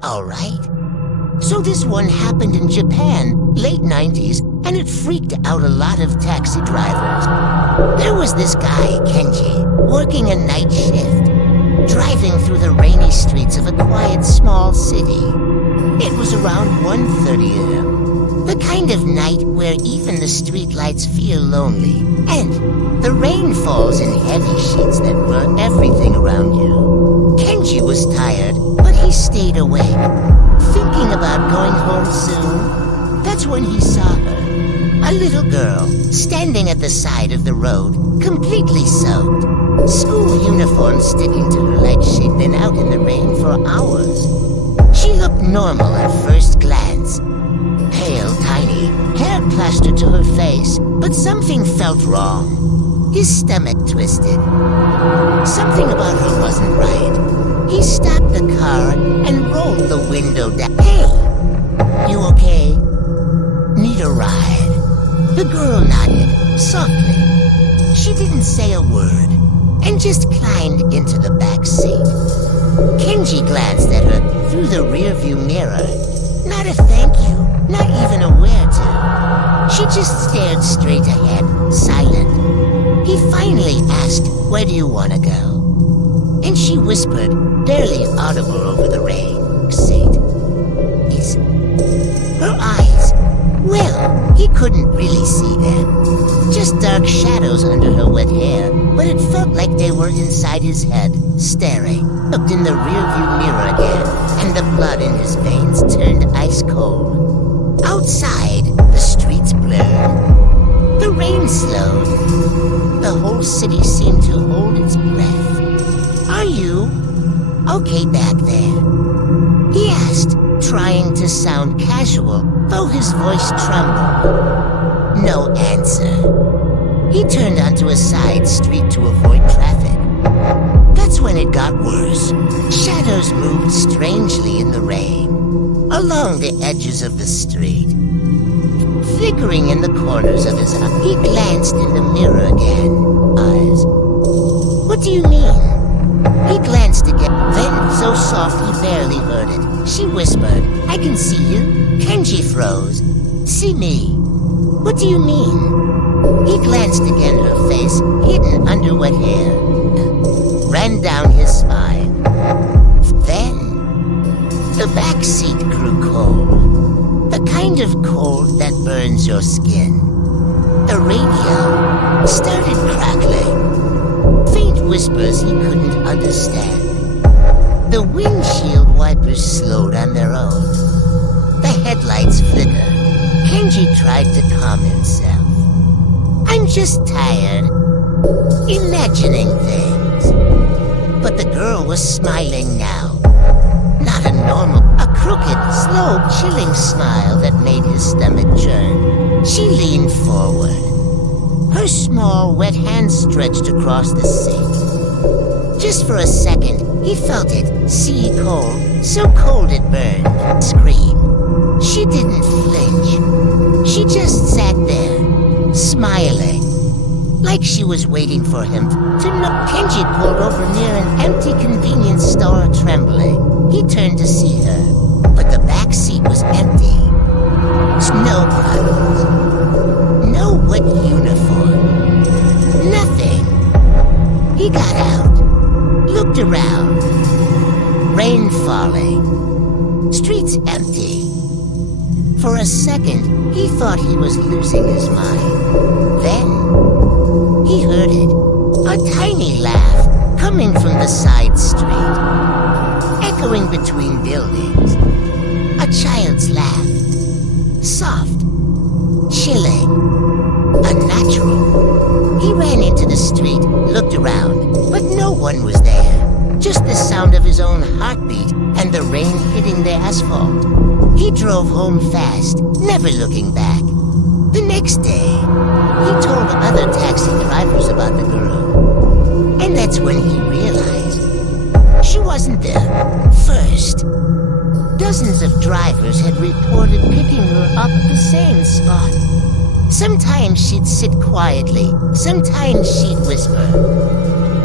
All right. So this one happened in Japan, late 90s, and it freaked out a lot of taxi drivers. There was this guy, Kenji, working a night shift, driving through the rainy streets of a quiet small city. It was around 1:30 a.m., the kind of night where even the streetlights feel lonely, and the rain falls in heavy sheets that blur everything around you. Kenji was tired, but he stayed awake, thinking about going home soon. That's when he saw her, a little girl, standing at the side of the road, completely soaked. School uniform sticking to her like she'd been out in the rain for hours. She looked normal at first glance. Pale, tiny, hair plastered to her face, but something felt wrong. His stomach twisted. Something about her wasn't right. He stopped the car and rolled the window down. Hey, you okay? Need a ride? The girl nodded, softly. She didn't say a word, and just climbed into the back seat. Kenji glanced at her through the rearview mirror. Not a thank you, not even a where to. She just stared straight ahead, silent. He finally asked, "Where do you want to go?" And she whispered, barely audible over the rain, "Seat." Her eyes, well, he couldn't really see them. Just dark shadows under her wet hair, but it felt like they were inside his head, staring. Looked in the rearview mirror again, and the blood in his veins turned ice cold. Outside, the streets blurred. The rain slowed. The whole city seemed to hold its breath. "Are you okay back there?" he asked, trying to sound casual, though his voice trembled. No answer. He turned onto a side street to avoid traffic. That's when it got worse. Shadows moved strangely in the rain, along the edges of the street. Flickering in the corners of his eyes, he glanced in the mirror again. Eyes. "What do you mean?" He glanced again, then so soft he barely heard it. She whispered, "I can see you." Kenji froze. "See me? What do you mean?" He glanced again, her face, hidden under wet hair, ran down his spine. Then, the back seat grew cold. The kind of cold that burns your skin. The radio started crackling. Faint whispers he couldn't understand. The windshield wipers slowed on their own. The headlights flickered. Kenji tried to calm himself. "I'm just tired. Imagining things." But the girl was smiling now. Not a normal, a crooked, slow, chilling smile that made his stomach churn. She leaned forward. Her small, wet hand stretched across the seat. Just for a second, he felt it, sea cold, so cold it burned. Scream. She didn't flinch. She just sat there, smiling, like she was waiting for him to know. Kenji pulled over near an empty convenience store, trembling. He turned to see her, but the back seat was empty. No puddles. No wet uniform. Nothing. He got out, looked around. Rain falling. Streets empty. For a second, he thought he was losing his mind. Then, he heard it. A tiny laugh coming from the side street, echoing between buildings. A child's laugh. Soft. Chilling. Unnatural. He ran into the street, looked around, but no one was there. Just the sound of his own heartbeat and the rain hitting the asphalt. He drove home fast, never looking back. The next day, he told other taxi drivers about the girl. And that's when he realized she wasn't there first. Dozens of drivers had reported picking her up at the same spot. Sometimes she'd sit quietly, sometimes she'd whisper.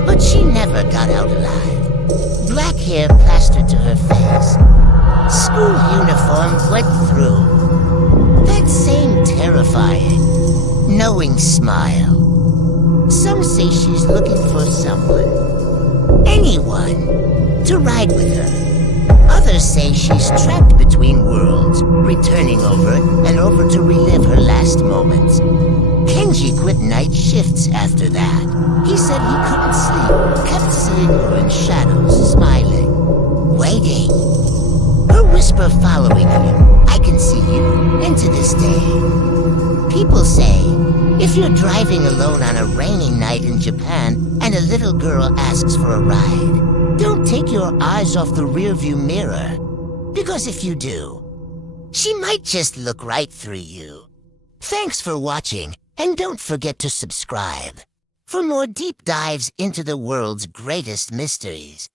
But she never got out alive. Black hair plastered to her face. went through. That same terrifying, knowing smile. Some say she's looking for someone, anyone, to ride with her. Others say she's trapped between worlds, returning over and over to relive her last moments. Kenji quit night shifts after that. He said he couldn't sleep, kept seeing her in shadows, smiling, waiting. Her whisper following him, I can see you, and to this day. People say, if you're driving alone on a rainy night in Japan and a little girl asks for a ride, don't take your eyes off the rearview mirror. Because if you do, she might just look right through you. Thanks for watching, and don't forget to subscribe for more deep dives into the world's greatest mysteries.